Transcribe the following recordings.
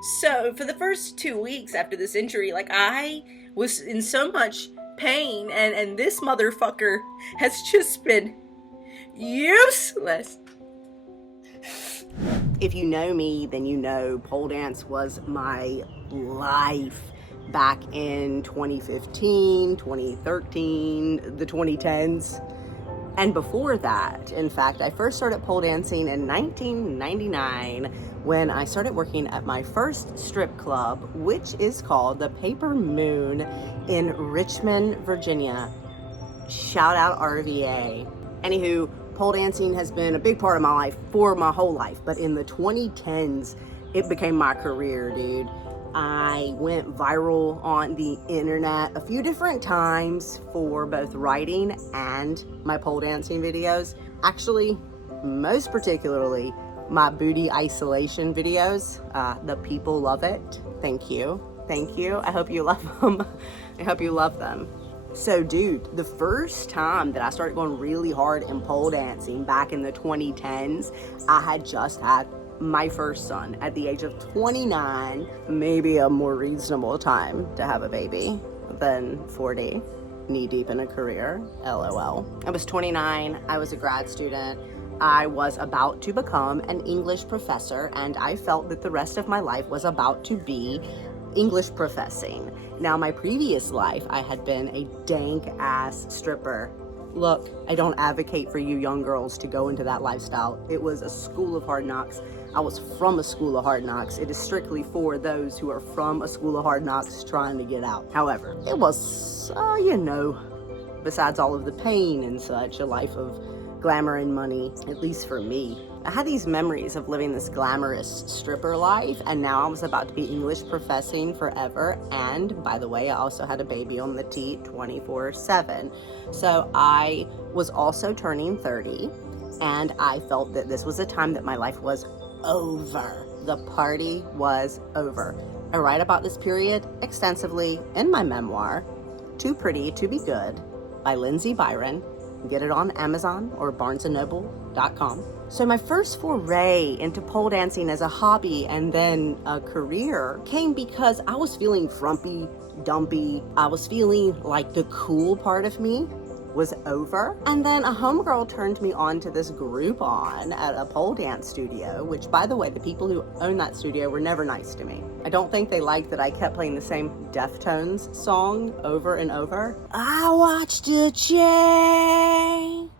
So for the first 2 weeks after this injury, like I was in so much pain, and this motherfucker has just been useless. If you know me, then you know pole dance was my life back in 2015, 2013, the 2010s. And before that, in fact, I first started pole dancing in 1999 when I started working at my first strip club, which is called the Paper Moon in Richmond, Virginia. Shout out RVA. Anywho, pole dancing has been a big part of my life for my whole life, but in the 2010s, it became my career, dude. I went viral on the internet a few different times for both writing and my pole dancing videos. Actually, most particularly, my booty isolation videos. The people love it. Thank you. Thank you. I hope you love them. I hope you love them. So dude, the first time that I started going really hard in pole dancing back in the 2010s, I had just had my first son at the age of 29, maybe a more reasonable time to have a baby than 40, knee deep in a career, LOL. I was 29, I was a grad student, I was about to become an English professor, and I felt that the rest of my life was about to be English professing. Now, my previous life, I had been a dank ass stripper. Look, I don't advocate for you young girls to go into that lifestyle. It was a school of hard knocks. I was from a school of hard knocks. It is strictly for those who are from a school of hard knocks trying to get out. However, it was, besides all of the pain and such, a life of glamour and money, at least for me. I had these memories of living this glamorous stripper life, and now I was about to be English professing forever. And by the way, I also had a baby on the teat 24/7. So I was also turning 30, and I felt that this was a time that my life was over. The party was over. I write about this period extensively in my memoir, Too Pretty to Be Good, by Lindsay Byron. Get it on Amazon or barnesandnoble.com. So my first foray into pole dancing as a hobby and then a career came because I was feeling frumpy, dumpy. I was feeling like the cool part of me was over. And then a homegirl turned me on to this Groupon at a pole dance studio, which, by the way, the people who own that studio were never nice to me. I don't think they liked that I kept playing the same Deftones song over and over. I watched a change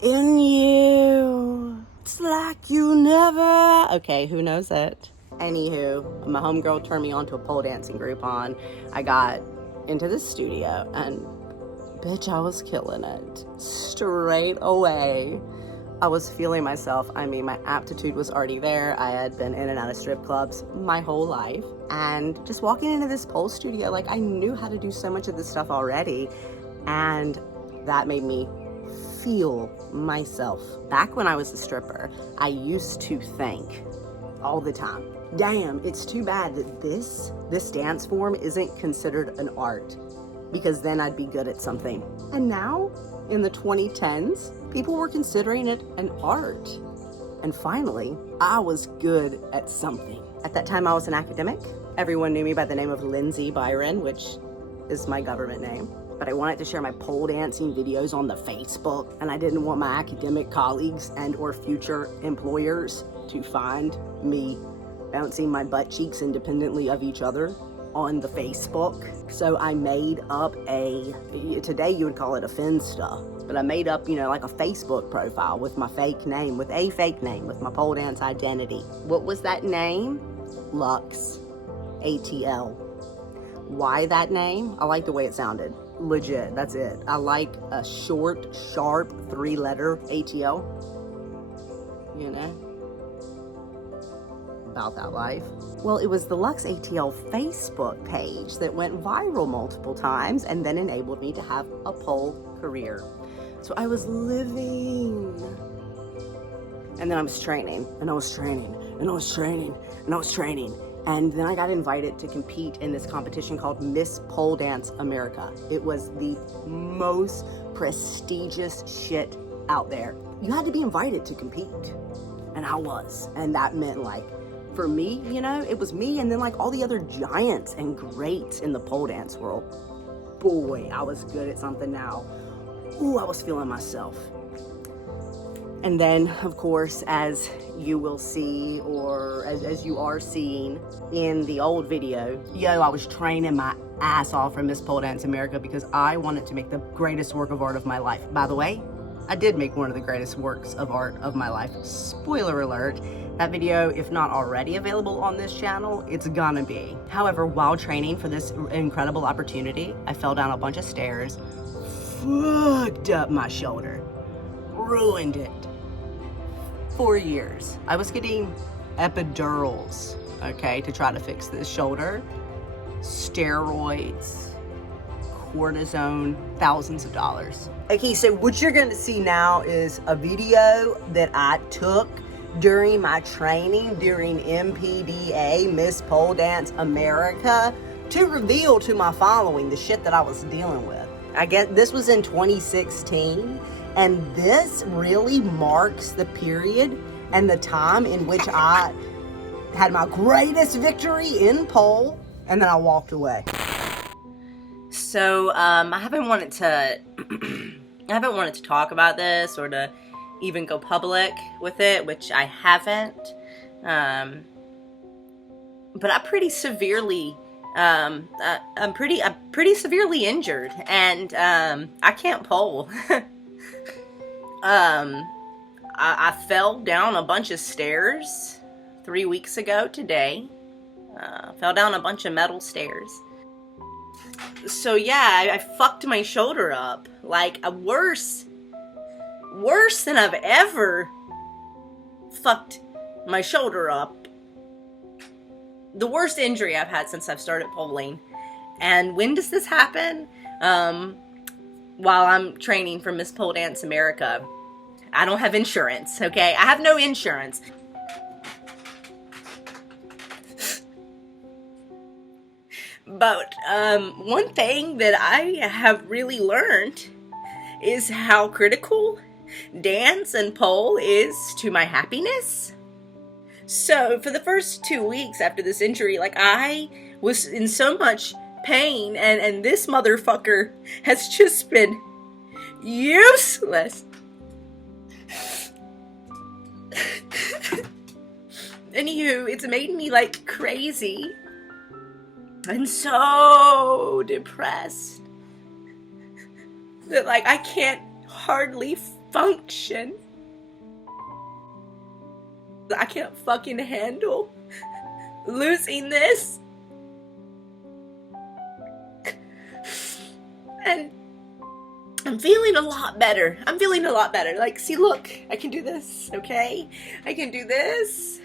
in you. It's like you never... Okay, who knows it? Anywho, my homegirl turned me on to a pole dancing Groupon. I got into the studio and bitch, I was killing it. Straight away, I was feeling myself. I mean, my aptitude was already there. I had been in and out of strip clubs my whole life. And just walking into this pole studio, like, I knew how to do so much of this stuff already. And that made me feel myself. Back when I was a stripper, I used to think all the time, damn, it's too bad that this dance form isn't considered an art, because then I'd be good at something. And now, in the 2010s, people were considering it an art. And finally, I was good at something. At that time, I was an academic. Everyone knew me by the name of Lindsay Byron, which is my government name. But I wanted to share my pole dancing videos on the Facebook, and I didn't want my academic colleagues and or future employers to find me bouncing my butt cheeks independently of each other on the Facebook. So I made up today you would call it a Finsta, but I made up, like a Facebook profile with my fake name, with my pole dance identity. What was that name? Lux, ATL. Why that name? I like the way it sounded. Legit, that's it. I like a short, sharp, 3-letter ATL. About that life. Well, it was the Lux ATL Facebook page that went viral multiple times and then enabled me to have a pole career. So I was living. And then I was training, and I was training, and I was training, and I was training. And then I got invited to compete in this competition called Miss Pole Dance America. It was the most prestigious shit out there. You had to be invited to compete. And I was. And that meant like for me, you know, it was me and then like all the other giants and greats in the pole dance world. Boy, I was good at something now. Ooh, I was feeling myself. And then, of course, as you will see, or as you are seeing in the old video, I was training my ass off for Miss Pole Dance America because I wanted to make the greatest work of art of my life. By the way, I did make one of the greatest works of art of my life. Spoiler alert, that video, if not already available on this channel, it's gonna be. However, while training for this incredible opportunity, I fell down a bunch of stairs, fucked up my shoulder, ruined it. 4 years. I was getting epidurals, okay, to try to fix this shoulder, steroids, cortisone, thousands of dollars. Okay, so what you're gonna see now is a video that I took during my training during MPDA, Miss Pole Dance America, to reveal to my following the shit that I was dealing with. I guess this was in 2016, and this really marks the period and the time in which I had my greatest victory in pole, and then I walked away. So, I haven't wanted to talk about this or to even go public with it, which I haven't. But I'm pretty severely, I'm pretty severely injured, and I can't pole. I fell down a bunch of stairs 3 weeks ago today. Fell down a bunch of metal stairs. So yeah, I fucked my shoulder up. Like, worse than I've ever fucked my shoulder up. The worst injury I've had since I've started poling. And when does this happen? While I'm training for Miss Pole Dance America. I don't have insurance, okay? I have no insurance. But one thing that I have really learned is how critical dance and pole is to my happiness. So for the first 2 weeks after this injury, like, I was in so much pain, and this motherfucker has just been useless. Anywho, it's made me like crazy and so depressed that like I can't hardly function. I can't fucking handle losing this. And I'm feeling a lot better. I'm feeling a lot better. Like, see, look, I can do this, okay? I can do this.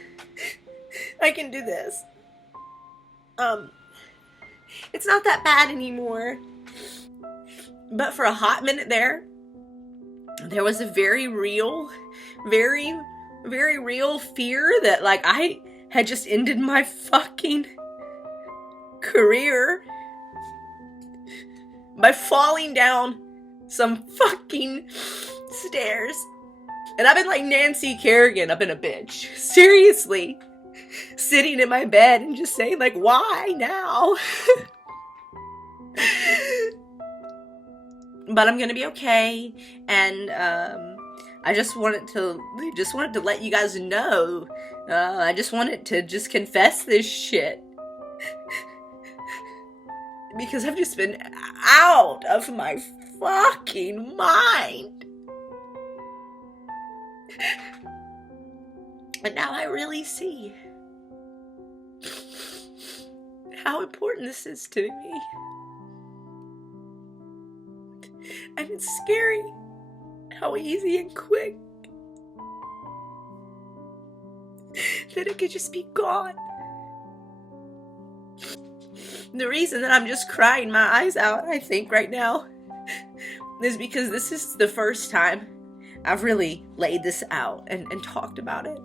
I can do this. It's not that bad anymore. But for a hot minute there was a very real fear that, like, I had just ended my fucking career by falling down some fucking stairs. And I've been like Nancy Kerrigan, I've been a bitch. Seriously. Sitting in my bed and just saying, like, why now? But I'm gonna be okay. And I just wanted to let you guys know. I just wanted to just confess this shit. Because I've just been out of my fucking mind. And now I really see how important this is to me. And it's scary how easy and quick that it could just be gone. The reason that I'm just crying my eyes out, I think, right now, is because this is the first time I've really laid this out and talked about it.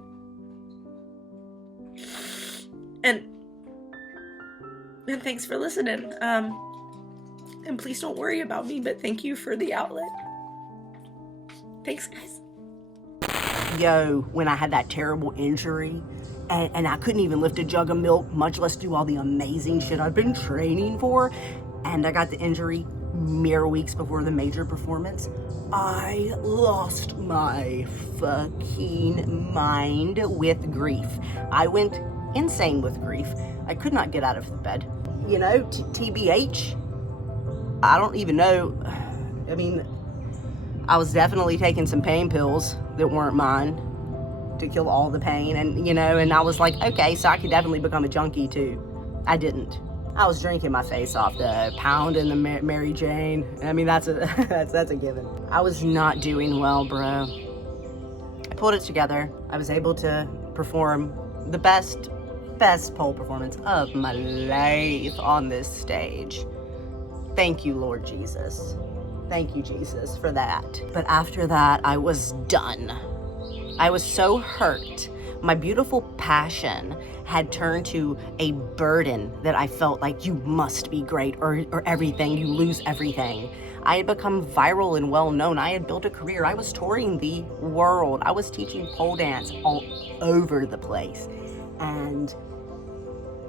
And thanks for listening. And please don't worry about me, but thank you for the outlet. Thanks, guys. When I had that terrible injury, and I couldn't even lift a jug of milk, much less do all the amazing shit I'd been training for. And I got the injury mere weeks before the major performance. I lost my fucking mind with grief. I went insane with grief. I could not get out of the bed. You know, TBH, I don't even know. I mean, I was definitely taking some pain pills that weren't mine to kill all the pain, and you know, and I was like, okay, so I could definitely become a junkie too. I didn't. I was drinking my face off, the pound and the Mary Jane. I mean, that's a that's a given. I was not doing well, bro. I pulled it together. I was able to perform the best pole performance of my life on this stage. Thank you, Lord Jesus. Thank you, Jesus, for that. But after that, I was done. I was so hurt. My beautiful passion had turned to a burden that I felt like you must be great or everything, you lose everything. I had become viral and well known. I had built a career. I was touring the world. I was teaching pole dance all over the place. And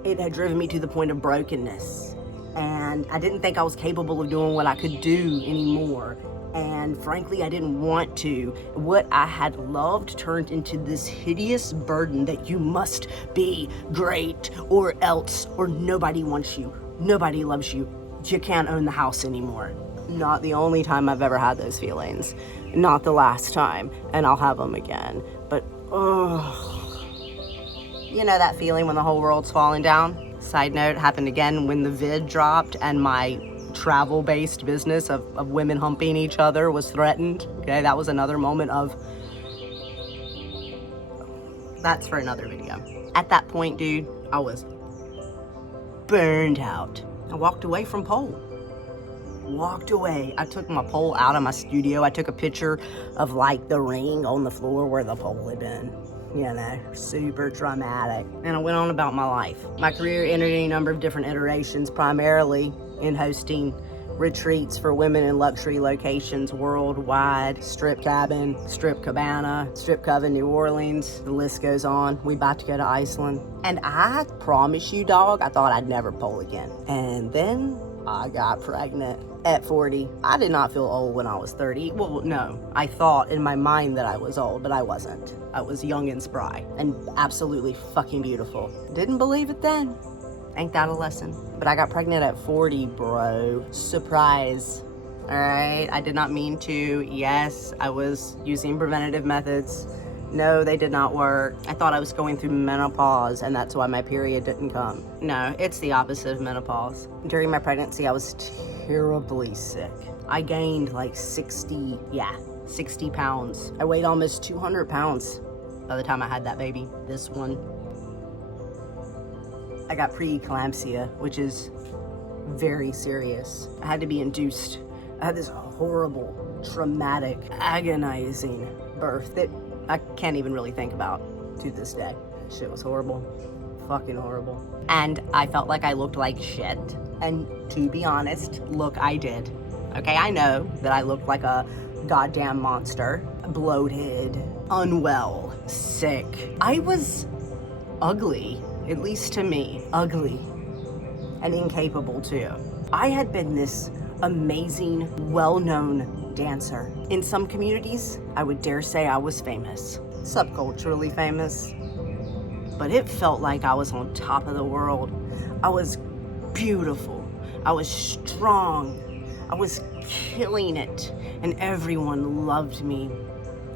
it had driven me to the point of brokenness. And I didn't think I was capable of doing what I could do anymore. And frankly, I didn't want to. What I had loved turned into this hideous burden that you must be great or else, or nobody wants you, nobody loves you, you can't own the house anymore. Not the only time I've ever had those feelings. Not the last time, and I'll have them again. But, you know that feeling when the whole world's falling down? Side note, happened again when the vid dropped and my travel-based business of women humping each other was threatened. Okay, that was another moment of... That's for another video. At that point, dude, I was burned out. I walked away from pole. Walked away. I took my pole out of my studio. I took a picture of like the ring on the floor where the pole had been. You know, super traumatic. And I went on about my life. My career entered a number of different iterations, primarily in hosting retreats for women in luxury locations worldwide. Strip Cabin, Strip Cabana, Strip Coven New Orleans, the list goes on. We about to go to Iceland. And I promise you, dog, I thought I'd never pole again. And then I got pregnant at 40. I did not feel old when I was 30. Well, no, I thought in my mind that I was old, but I wasn't. I was young and spry and absolutely fucking beautiful. Didn't believe it then. Ain't that a lesson? But I got pregnant at 40, bro. Surprise. All right, I did not mean to. Yes, I was using preventative methods. No, they did not work. I thought I was going through menopause and that's why my period didn't come. No, it's the opposite of menopause. During my pregnancy, I was terribly sick. I gained like 60 pounds. I weighed almost 200 pounds by the time I had that baby, this one. I got preeclampsia, which is very serious. I had to be induced. I had this horrible, traumatic, agonizing birth that I can't even really think about to this day. Shit was horrible. Fucking horrible. And I felt like I looked like shit. And to be honest, look, I did. Okay, I know that I looked like a goddamn monster. Bloated, unwell, sick. I was ugly, at least to me. Ugly. And incapable too. I had been this amazing, well-known dancer. In some communities, I would dare say I was famous. Subculturally famous. But it felt like I was on top of the world. I was beautiful. I was strong. I was killing it. And everyone loved me.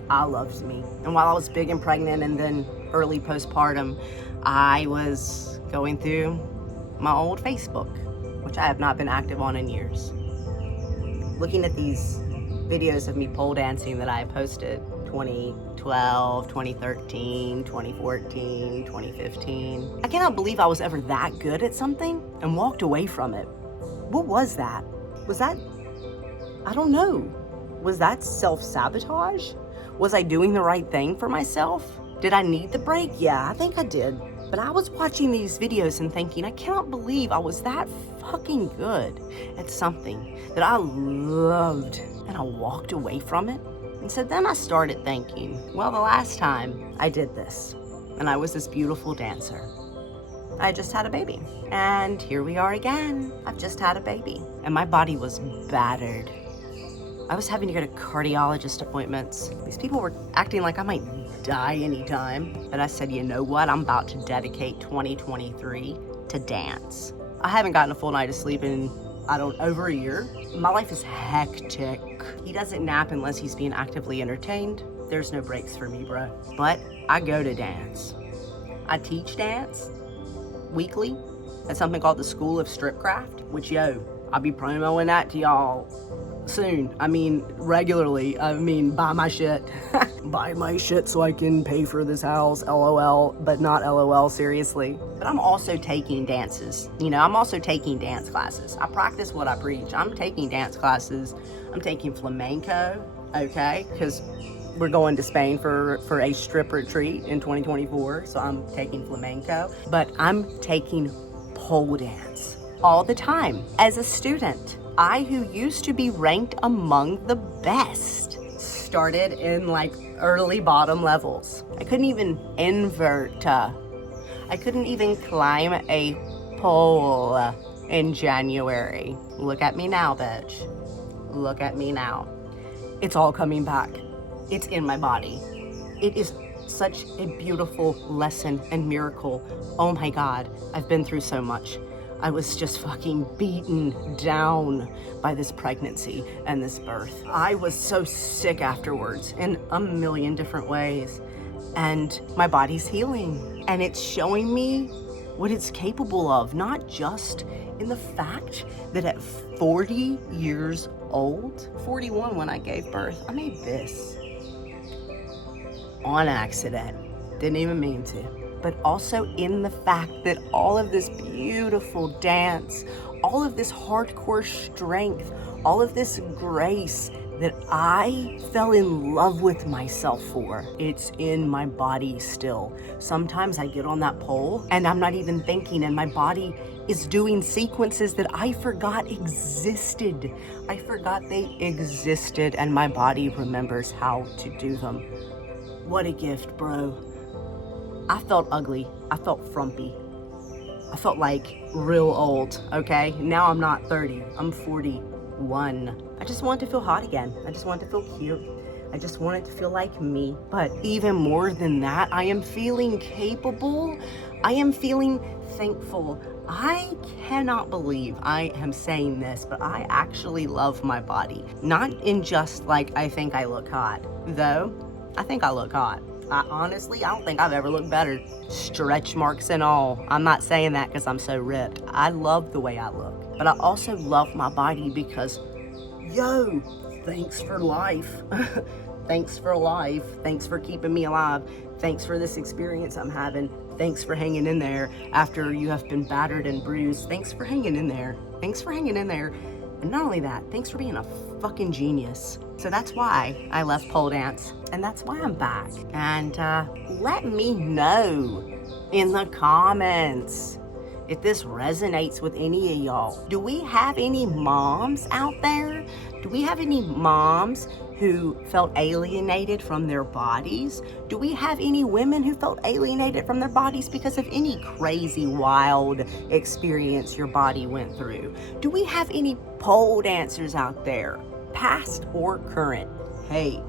I loved me. And while I was big and pregnant and then early postpartum, I was going through my old Facebook, which I have not been active on in years. Looking at these videos of me pole dancing that I posted 2012, 2013, 2014, 2015. I cannot believe I was ever that good at something and walked away from it. What was that? Was that, I don't know. Was that self-sabotage? Was I doing the right thing for myself? Did I need the break? Yeah, I think I did. But I was watching these videos and thinking, I cannot believe I was that fucking good at something that I loved, and I walked away from it. And so then I started thinking, well, the last time I did this, and I was this beautiful dancer. I just had a baby, and here we are again. I've just had a baby, and my body was battered. I was having to go to cardiologist appointments. These people were acting like I might die anytime. But I said, you know what? I'm about to dedicate 2023 to dance. I haven't gotten a full night of sleep in, over a year. My life is hectic. He doesn't nap unless he's being actively entertained. There's no breaks for me, bro. But I go to dance. I teach dance weekly at something called the School of STRIPCRAFT, which, I'll be promoting that to y'all soon. I mean, regularly. I mean, buy my shit. Buy my shit so I can pay for this house, LOL, but not LOL, seriously. But I'm also taking dances. I'm also taking dance classes. I practice what I preach. I'm taking dance classes. I'm taking flamenco, okay? Because we're going to Spain for a strip retreat in 2024, so I'm taking flamenco. But I'm taking pole dance all the time as a student. I, who used to be ranked among the best, started in like early bottom levels. I couldn't even invert. I couldn't even climb a pole in January. Look at me now, bitch. Look at me now. It's all coming back. It's in my body. It is such a beautiful lesson and miracle. Oh my God, I've been through so much. I was just fucking beaten down by this pregnancy and this birth. I was so sick afterwards in a million different ways. And my body's healing. And it's showing me what it's capable of, not just in the fact that at 40 years old, 41 when I gave birth, I made this on accident. Didn't even mean to. But also in the fact that all of this beautiful dance, all of this hardcore strength, all of this grace that I fell in love with myself for, it's in my body still. Sometimes I get on that pole and I'm not even thinking, and my body is doing sequences that I forgot existed. I forgot they existed, and my body remembers how to do them. What a gift, bro. I felt ugly. I felt frumpy. I felt like real old, okay? Now I'm not 30, I'm 41. I just wanted to feel hot again. I just wanted to feel cute. I just wanted to feel like me. But even more than that, I am feeling capable. I am feeling thankful. I cannot believe I am saying this, but I actually love my body. Not in just like, I think I look hot. Though, I think I look hot. Honestly, I don't think I've ever looked better. Stretch marks and all. I'm not saying that because I'm so ripped. I love the way I look. But I also love my body because, thanks for life. Thanks for life. Thanks for keeping me alive. Thanks for this experience I'm having. Thanks for hanging in there after you have been battered and bruised. Thanks for hanging in there. Thanks for hanging in there. And not only that, thanks for being a fucking genius. So that's why I left pole dance, and that's why I'm back. And let me know in the comments if this resonates with any of y'all. Do we have any moms out there? Do we have any moms who felt alienated from their bodies? Do we have any women who felt alienated from their bodies because of any crazy, wild experience your body went through? Do we have any pole dancers out there, past or current? Hey,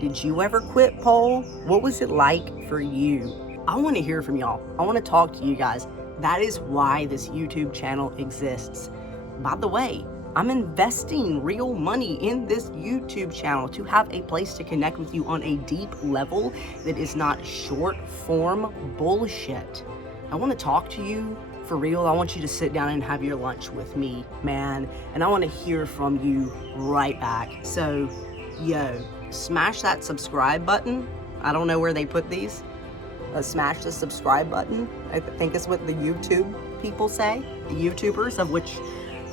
did you ever quit pole? What was it like for you? I want to hear from y'all. I want to talk to you guys. That is why this YouTube channel exists. By the way, I'm investing real money in this YouTube channel to have a place to connect with you on a deep level that is not short form bullshit. I want to talk to you for real. I want you to sit down and have your lunch with me, man. And I want to hear from you right back. So, smash that subscribe button. I don't know where they put these. Smash the subscribe button. I think it's what the YouTube people say. The YouTubers, of which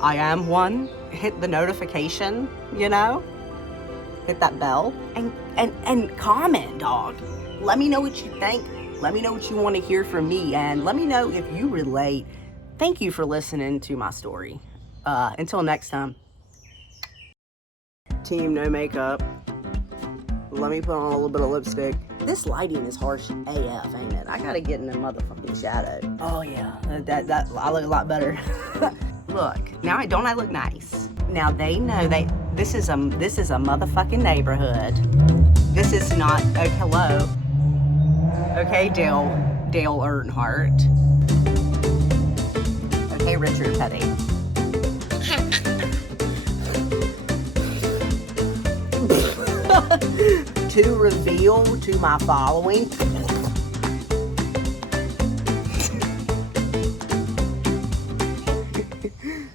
I am one. Hit the notification, hit that bell, and comment, dog. Let me know what you think. Let me know what you want to hear from me, and let me know if you relate. Thank you for listening to my story. Until next time. Team No Makeup. Let me put on a little bit of lipstick. This lighting is harsh AF, ain't it? I gotta get in the motherfucking shadow. Oh yeah, that I look a lot better. Look, now I look nice. Now they know this is a motherfucking neighborhood. This is not hello. Okay, Dale Earnhardt. Okay, Richard Petty. To reveal to my following